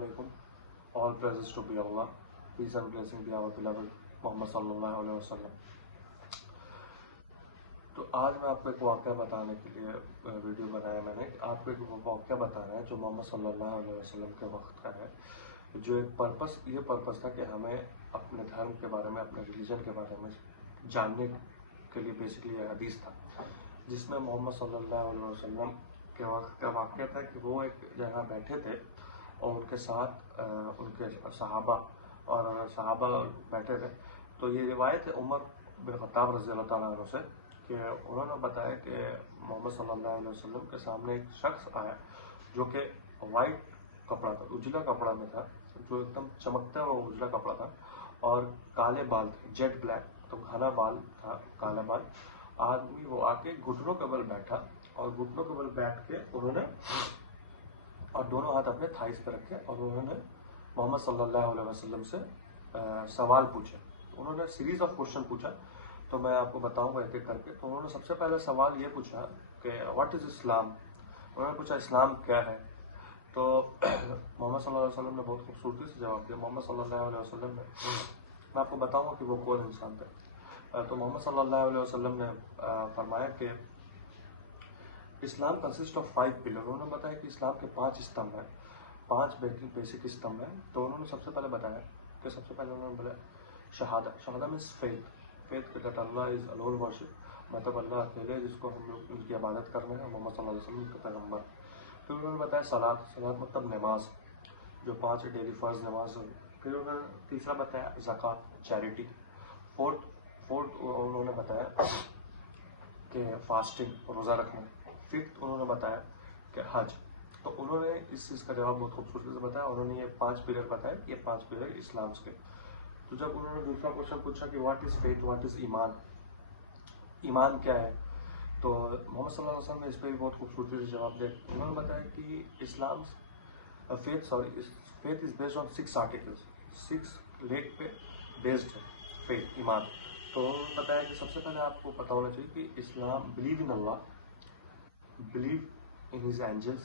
alaikum. All praises to be Allah. Peace and blessing be our beloved Muhammad sallallahu alaihi wasallam. तो आज मैं आपको एक वाक़या बताने के लिए वीडियो बनाया मैंने। आपको एक वाक़या बताना है जो मोहम्मद सल्लल्लाहु अलैहि वसल्लम के वक्त का है, जो एक पर्पस था कि हमें अपने धर्म के बारे में, अपने रिलीजन के बारे में जानने के लिए बेसिकली ये हदीस था, जिसमें मोहम्मद सल्लल्लाहु अलैहि वसल्लम के वक्त का वाक़या था कि वो एक जगह बैठे थे और उनके साथ उनके सहाबा बैठे थे। तो ये रिवायत है उमर बिन खत्ताब रज़ी अल्लाह तआला अन्हु से कि उन्होंने बताया कि मोहम्मद सल्लल्लाहु अलैहि वसल्लम के सामने एक शख्स आया जो कि वाइट कपड़ा था, उजला कपड़ा में था, जो एकदम चमकता हुआ उजला कपड़ा था और काले बाल थे, जेट ब्लैक, तो घना बाल था, काला बाल आदमी। वो आके घुटनों के बल बैठा और घुटनों के बल बैठ के उन्होंने और दोनों हाथ अपने थाइस पे रखे और उन्होंने मोहम्मद सल्लल्लाहु अलैहि वसल्लम से सवाल पूछे। उन्होंने सीरीज ऑफ क्वेश्चन पूछा, तो मैं आपको बताऊंगा एक एक करके। तो उन्होंने सबसे पहले सवाल ये पूछा कि व्हाट इज़ इस्लाम। उन्होंने पूछा इस्लाम क्या है। तो मोहम्मद सल्लल्लाहु अलैहि वसल्लम ने बहुत खूबसूरती से जवाब दिया। मोहम्मद सल्लल्लाहु अलैहि वसल्लम ने, मैं आपको बताऊंगा कि वो कौन इंसान थे। तो मोहम्मद सल्लल्लाहु अलैहि वसल्लम ने फरमाया कि इस्लाम कंसिस्ट ऑफ 5 पिलर। उन्होंने बताया कि इस्लाम के 5 स्तंभ हैं, 5 बेसिक स्तंभ हैं। तो उन्होंने सबसे पहले बताया कि सबसे पहले उन्होंने बोला शहादा मीन्स फेथ के that Allah is alone worship, मतलब अल्लाह अकेले जिसको हम लोग उनकी इबादत कर रहे हैं, मोहम्मद सल्लल्लाहु अलैहि वसल्लम के पैगम्बर। फिर उन्होंने बताया सलात मतलब नमाज, जो 5 डेली फ़र्ज नमाज। फिर उन्होंने तीसरा बताया ज़कात, चैरिटी। फोर्थ उन्होंने बताया कि फास्टिंग, रोज़ा रखना। फिफ्थ उन्होंने बताया कि हज। तो उन्होंने इस चीज़ का जवाब बहुत खूबसूरती से बताया। उन्होंने ये 5 पिलर बताए, ये 5 पिलर इस्लाम के। तो जब उन्होंने दूसरा क्वेश्चन पूछा कि what is faith, what is ईमान क्या है, तो मोहम्मद सल्लल्लाहु अलैहि वसल्लम ने इस पर भी बहुत खूबसूरती से जवाब दिया। उन्होंने बताया कि faith is based on 6 articles, 6 leg पे बेस्ड है फेथ, ईमान। तो उन्होंने बताया कि सबसे पहले आपको पता होना चाहिए कि Islam believe in Allah, believe in his angels,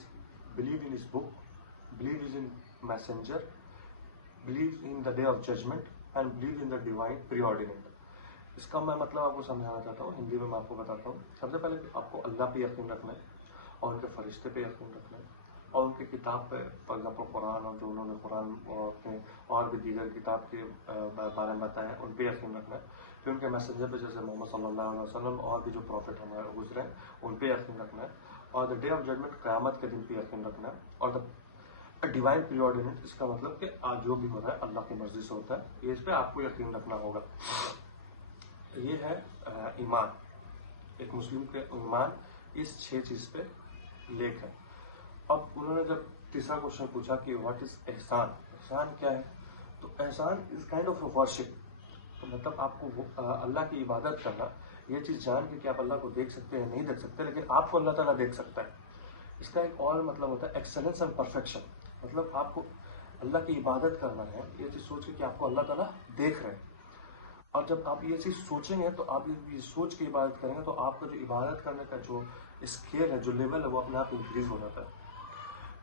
believe in his book, believe in messenger, believe in the day of judgment and believe in the divine preordinate। इसका मैं मतलब आपको समझाना चाहता हूँ, हिंदी में मैं आपको बताता हूँ। सबसे पहले आपको अल्लाह पे यकीन रखना है और उनके फरिश्ते पे यकीन रखना है और उनकी किताब पे, फॉर एग्जाम्पल कुरान, और जो उन्होंने कुरान और भी दीगर किताब के बारे में बताया उन पे यकीन रखना है। फिर उनके मैसेंजर पे, जैसे मोहम्मद सल्लल्लाहु अलैहि वसल्लम और भी जो प्रॉफिट हमारे गुजरे हैं, उन पे यकीन रखना है। और द डे ऑफ जजमेंट, क़यामत के दिन पे यकीन रखना है। और द डिवाइन प्रीऑर्डिनेट, इसका मतलब कि आज जो भी हो रहा है अल्लाह की मर्जी से होता है, ये इस पर आपको यकीन रखना होगा। ये है ईमान, एक मुस्लिम के ईमान इस 6 चीज़ पे लेख है। अब उन्होंने जब तीसरा क्वेश्चन पूछा कि व्हाट इज़ एहसान, एहसान क्या है, तो एहसान इज़ काइंड ऑफ वर्शिप। तो मतलब आपको अल्लाह की इबादत करना, ये चीज़ जान के कि आप अल्लाह को देख सकते हैं, नहीं देख सकते, लेकिन आपको अल्लाह ताला देख सकता है। इसका एक और मतलब होता है एक्सेलेंस एंड परफेक्शन। मतलब आपको अल्लाह की इबादत करना है, ये चीज़ सोच के कि आपको अल्लाह ताला देख रहे हैं। और जब आप ये चीज़ सोचेंगे, तो आप ये सोच के इबादत करेंगे, तो आपका जो इबादत करने का जो स्केल है, जो लेवल है, वो अपने आप इंक्रीज हो जाता है।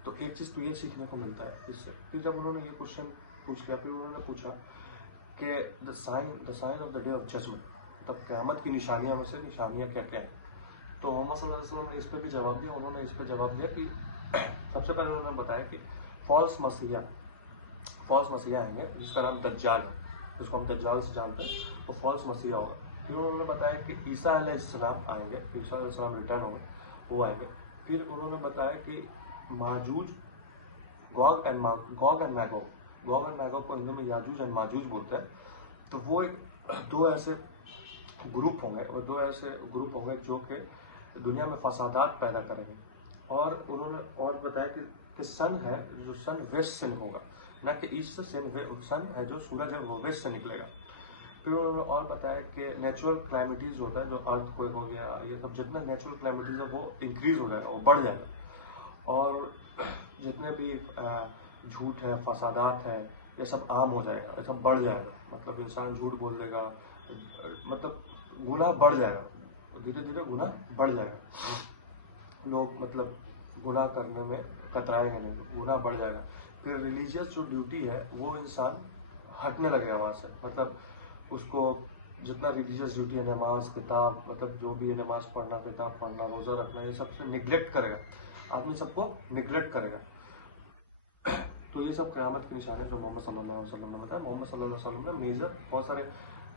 तो एक चीज़ तो ये सीखने को मिलता है इससे। फिर जब उन्होंने ये क्वेश्चन पूछ लिया, फिर उन्होंने पूछा कि the sign of the day of judgement, मतलब क़यामत की निशानियां में से निशानियां क्या क्या हैं। तो मोहम्मद सल्लल्लाहु अलैहि वसल्लम ने इस पर भी जवाब दिया। उन्होंने इस पर जवाब दिया कि सबसे पहले उन्होंने बताया कि फॉल्स मसीहा आएंगे, जिसका नाम दज्जाल है, जिसको हम दज्जाल से जानते हैं, वो फॉल्स मसीहा होगा। फिर उन्होंने बताया कि ईसा अलैहिस्सलाम आएंगे, ईसा अलैहिस्सलाम रिटर्न होंगे, वो आएंगे। फिर उन्होंने बताया कि माजूज, गॉग एंड मैगोग को हिंदी में याजूज एंड माजूज बोलते हैं। तो वो दो ऐसे ग्रुप होंगे जो कि दुनिया में फसादात पैदा करेंगे। और उन्होंने और बताया कि सन है, जो सन वेस्ट से होगा, ना कि ईस्ट से। सन है जो सूरज है, वो वेस्ट से निकलेगा। फिर उन्होंने और बताया कि नेचुरल क्लाइमेटीज होता है, जो अर्थ कोई हो गया, ये सब जितना नेचुरल क्लाइमेटीज है वो इंक्रीज हो जाएगा, वो बढ़ जाएगा। और जितने भी झूठ है, फसादात है, ये सब आम हो जाएगा, ये सब बढ़ जाएगा। मतलब इंसान झूठ बोल देगा, मतलब गुनाह बढ़ जाएगा, धीरे धीरे गुनाह बढ़ जाएगा। लोग मतलब गुनाह करने में कतराएंगे नहीं, गुनाह बढ़ जाएगा। پھر ریلیجیس جو ڈیوٹی ہے وہ انسان ہٹنے لگے وہاں سے، مطلب اس کو جتنا ریلیجیس ڈیوٹی ہے، نماز، کتاب، مطلب جو بھی ہے نماز پڑھنا، کتاب پڑھنا، روزہ رکھنا، یہ سب سے نگلیکٹ کرے گا آدمی، سب کو نگلیکٹ کرے گا۔ تو یہ سب قیامت کی نشانی جو محمد صلی اللہ علیہ وسلم نے بتایا۔ محمد صلی اللہ علیہ وسلم نے میجر بہت سارے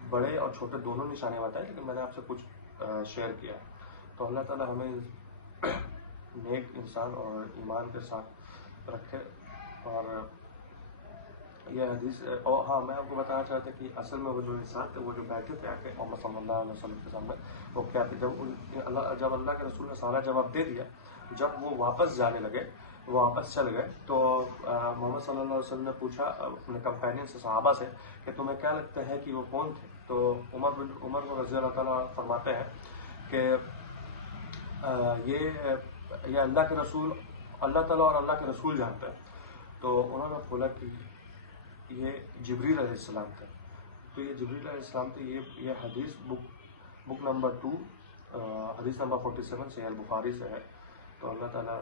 بڑے اور چھوٹے دونوں نشانے بتائے، لیکن میں نے آپ سے کچھ شیئر کیا۔ تو اللہ تعالیٰ ہمیں نیک انسان اور ایمان کے ساتھ رکھے۔ اور یہ حدیث، اور ہاں میں آپ کو بتانا چاہتا کہ اصل میں وہ جو انسان تھے، وہ جو بیٹھے تھے آ کے محمد صلی اللہ علیہ وسلم کے سامنے، وہ کیا تھے، جب اللہ کے رسول نے سارا جواب دے دیا، جب وہ واپس جانے لگے، وہ واپس چل گئے، تو محمد صلی اللہ علیہ وسلم نے پوچھا اپنے کمپینین سے، صحابہ سے، کہ تمہیں کیا لگتا ہے کہ وہ کون تھے؟ تو عمر رضی اللہ تعالیٰ فرماتے ہیں کہ یہ اللہ کے رسول، اللہ تعالیٰ اور اللہ کے رسول جانتے ہیں۔ تو انہوں نے بولا کہ یہ جبریل علیہ السلام تھے۔ تو یہ جبریل علیہ السلام تھے۔ یہ حدیث بک نمبر 2 حدیث نمبر 47 صحیح البخاری سے ہے۔ تو اللہ تعالیٰ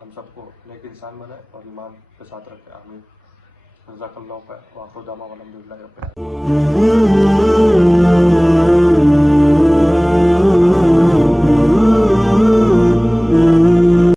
ہم سب کو نیک انسان بنائے اور ایمان کے ساتھ رکھے، آمین۔ جزاک اللہ خیر، وآخر دعوانا الحمد للہ رب العالمین۔